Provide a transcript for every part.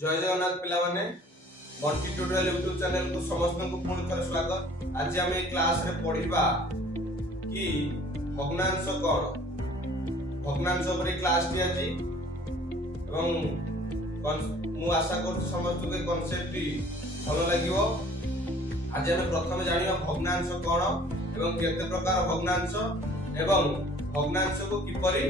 जय जगन्नाथ पिला माने बंटी ट्यूटोरियल यूट्यूब चैनल को समस्त को पुणी थरे स्वागत। आज हम ए क्लास रे पढिबा कि भग्नांश कोन भग्नांश ऊपर क्लास दिया जी एवं मु आशा कर समस्त के कांसेप्ट भलो लागिवो। आज हम प्रथम जानिबा भग्नांश कोन एवं केते प्रकार भग्नांश एवं भग्नांश को किपरि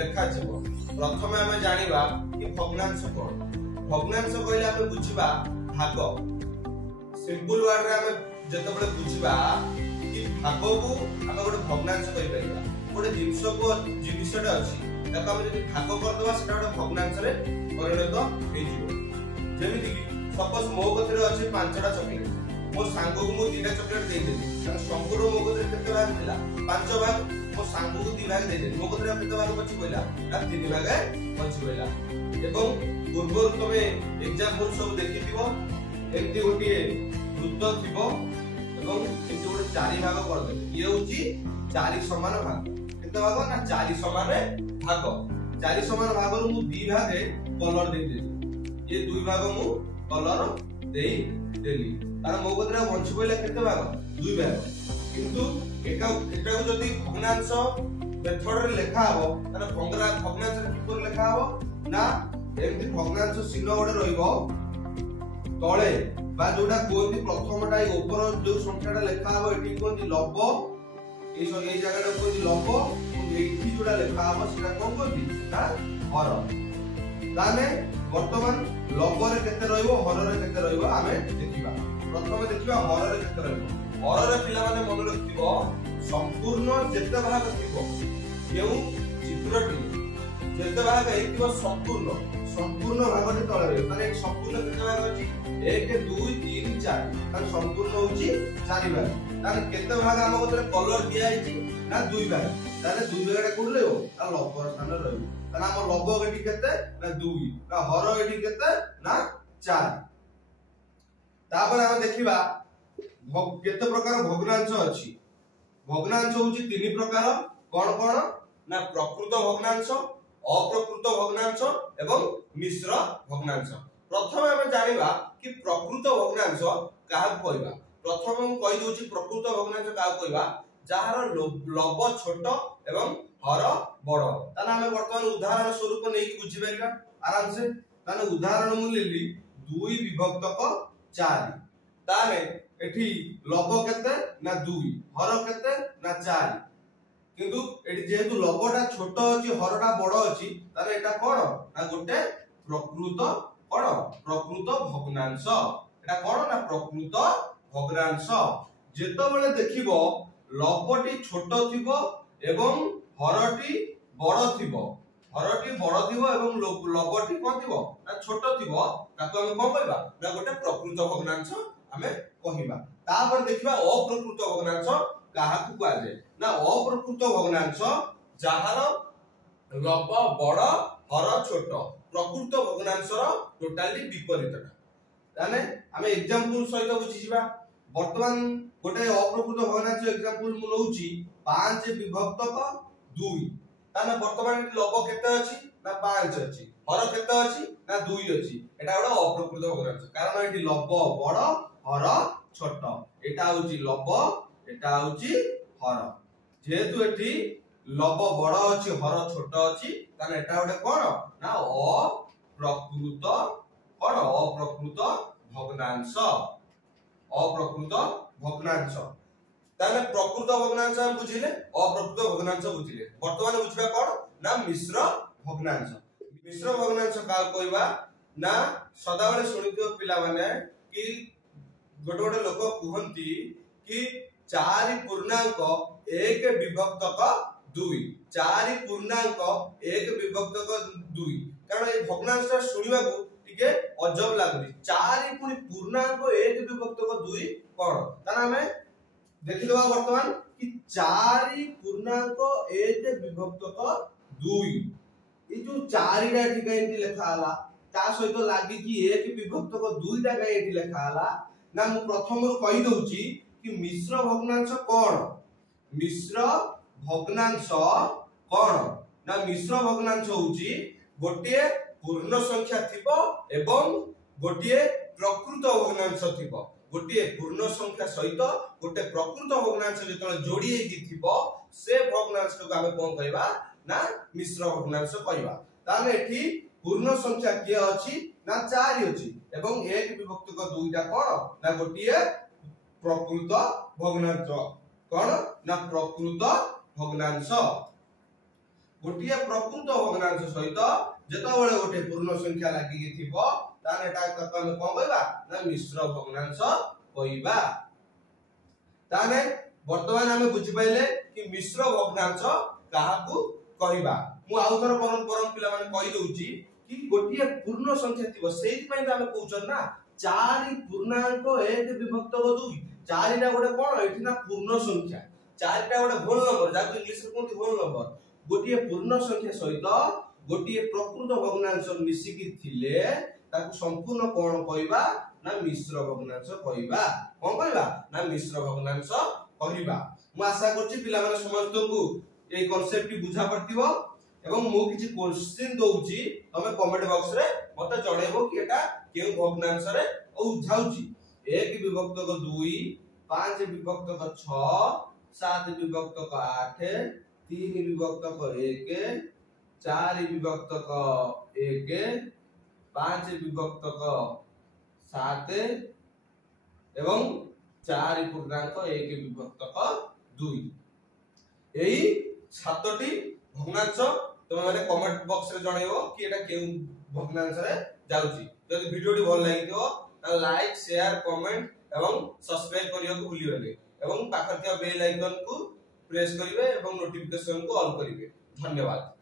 लेखा जिवो। प्रथम हम जानिबा कि भग्नांश कोन। भग्नांश कहले हम बुझिबा भाग। सिंपल वर्ड रे हम जतबे बुझिबा कि भाग को हम गोटे भग्नांश कहि परिबा। गोटे जिनिसटे अछि ताको हम जदि भाग कर देबा सेटा गोटे भग्नांश रे परिणत होई जिवो। जेमिति कि सपोज मो कथरे अछि 5टा चॉकलेट, मो सांग को मु 2टा चॉकलेट दे देली, संपूर्ण मो कथरे केते भाग थिला 5 भाग, मो सांग को 2 भाग दे देली, मो कथरे केते भाग बचि पइला ना 3 भाग बचि पइला। एवं पूर्व तमे एग्जांपल सब देखिथिबो एमती गोटे वृत्त थिबो एवं एमती गोटे 4 भाग कर देबे। ये होची 4 समान भाग। केते भाग ना 4 समान भाग। 4 समान भाग रु मु 2 भाग कलर दे देली, ये 2 भाग मु कलर दे देली, तार मो कतरा बंची पइला केते भाग 2 भाग। किंतु एका को जदी भग्नांश मेथड रे लेखा हबो तार भग्नांश रे किपर लेखा हबो ना एमती भग्नांश चिन्ह गोटे रहिबो तळे बा जोडा कोंती प्रथमटा ऊपर जो संख्याटा लेखा हबो एठी कोंती लब, ए जगह कोंती लब, एठी जोडा लेखा हबो सेटा कोन कोंती ना हर। ताने वर्तमान लब रे केते रहिबो हर रे केते रहिबो आमे देखिबा। प्रथम देखिबा हर रे केते रहिबो। हर रे पिला माने मन रखिबो संपूर्ण जेते भाग थिबो केउ चित्रटी जेते भाग हेतिबो संपूर्ण भागटी तळे रहइबो। ताने संपूर्ण केते भाग अछि 1 2 3 4, ताने संपूर्ण होची 4 भाग। ताने केते भाग हम कोतरे कलर दिया आइछि ना 2 भाग। ताने 2 भागटा कोन रहइबो आ लबर स्थान रहइबो। ताने हम लब गटी केते ना 2 ना हर गटी केते ना 4। तापर हम देखिबा केते प्रकार भग्नांश अछि। भग्नांश होची 3 प्रकार। कोन ना प्रकृत भग्नांश, अप्रकृत भग्नांश एवं मिश्र भग्नांश। प्रथम हम जानिबा कि प्रकृत भग्नांश काहा कहबा। प्रथम हम कहि दोछि प्रकृत भग्नांश काहा कहबा जहार लब छोट एवं हर बड़। ताना हम वर्तमान उदाहरण स्वरूप नै बुझि परिबा आराम से। ताना उदाहरण मु लेली 2 विभक्तक 4। ताने एठी लब केते ना 2, हर केते ना 4। किंतु एठी जेहेतु लबटा छोट अछि हरटा बड़ अछि ताने एटा कोन ना गोटे प्रकृत भग्नांश। एटा कोन ना प्रकृत भग्नांश। जेतबेले देखिबो लबटी छोट थिबो एवं हरटी बड़ थिबो, एवं लबटी कोन थिबो ना छोट थिबो, ताको हम कोन कहबा ना गोटे प्रकृत भग्नांश हमें कहिबा। तापर देखिबा अप्रकृत भग्नांश काहा को कहा जाय ना अप्रकृत भग्नांश जहार लब बड़ हर छोट। प्रकृत भग्नांश रो टोटली विपरीतटा। ताने हम एग्जांपल सहित बुझिबा। वर्तमान गोटे अप्रकृत भग्नांश एग्जांपल मु लउची 5 विभक्तक 2। ताने वर्तमान लब केते अछि ना 5 अछि, हर केते अछि ना 2 अछि। एटा गोटे अप्रकृत भग्नांश कारण एठी लब बड़ हर छोट। एटा होची लब, एटा होची हर। जेहेतु एठी लब बड़ अछि हर छोट अछि ताने एटा गोटे कोन ना अप्रकृत भग्नांश। अप्रकृत भग्नांश। ताने प्रकृत भग्नांश हम बुझिले, अप्रकृत भग्नांश बुझिले। वर्तमान बुझबा कोन ना मिश्र भग्नांश। मिश्र भग्नांश का कहबा ना सदाबेले सुनिथियो पिला माने कि गोटे लोक कहंती कि 4 पूर्णांक 1 विभक्तक 2, 4 पूर्णांक 1 विभक्तक 2। कारण ए भग्नांशटा सुनिबा को टिके अजब लागुची। 4 पुनी पूर्णांक 1 विभक्तक 2 कोन ताना हमें देखि दवा वर्तमान कि 4 पूर्णांक 1 विभक्तक 2। ए जो 4 टा ठीक एंती लेखा हला ता सहित लागि कि 1 विभक्तक 2 टा काई एठी लेखा हला ना मु प्रथम रु कहि दउची कि मिश्र भग्नांश कोन। मिश्र भग्नांश कोन ना मिश्र भग्नांश होची गोटे पूर्ण संख्या थिबो एवं गोटे प्रकृत भग्नांश थिबो गोटे पूर्ण संख्या सहित गोटे प्रकृत भग्नांश जेतले जोड़ी हेकी थिबो से भग्नांश को आमे कोन कहबा ना मिश्र भग्नांश कहबा ताने एठी पूर्ण संख्या के अछि ना 4 अछि एवं 1 विभक्त को दुईटा कोन ना गोटे प्रकृत भग्नांश कोन ना प्रकृत भग्नांश गोटे प्रकृत भग्नांश सहित जेतबेले गोटे पूर्ण संख्या लागि थिबो ताने एटा कत हम कोन कहबा ना मिश्र भग्नांश कहबा ताने वर्तमान हमें बुझि पाइले कि मिश्र भग्नांश काहाकू कहबा मु आउथर परम पिला माने कहि दउची कि गोटे पूर्ण संख्या थिबो सेहि पय हमें कहउछन ना 4 पूर्णांक 1 विभक्त 2 4 टा गोटे कोन एठी ना पूर्ण संख्या 4 टा गोटे होल नंबर जाको इंग्लिश रे कोनती होल नंबर गोटे पूर्ण संख्या सहित गोटे प्रकृत भग्नांश मिसिकी थिले ताकू संपूर्ण कोन कहबा ना मिश्र भग्नांश कहबा कोन कहबा ना मिश्र भग्नांश कहबा मु आशा करछि पिला माने समस्त को ए कांसेप्ट टी बुझा पड़तिबो एवं मु किछि क्वेश्चन दउछि तमे कमेंट बॉक्स रे मते जणेबो कि एटा केउ भग्नांश रे उझाउछि 1 विभक्त को 2 5 विभक्त को 6 7 विभक्त को 8 3 विभक्त को 1 4 विभक्त को 1 5 विभक्त को 7 एवं 4 पूर्णांक 1 विभक्त को 2 एही 7टी भग्नांश तुम माने कमेंट बॉक्स रे जणेबो कि एटा केउ भग्नांश रे जाउची जदि वीडियो टी भल लागितो त लाइक शेयर कमेंट एवं सब्सक्राइब करियो को भूलिबेनी एवं पाखर बेल आइकन को प्रेस करिवे एवं नोटिफिकेशन को ऑल करिवे धन्यवाद।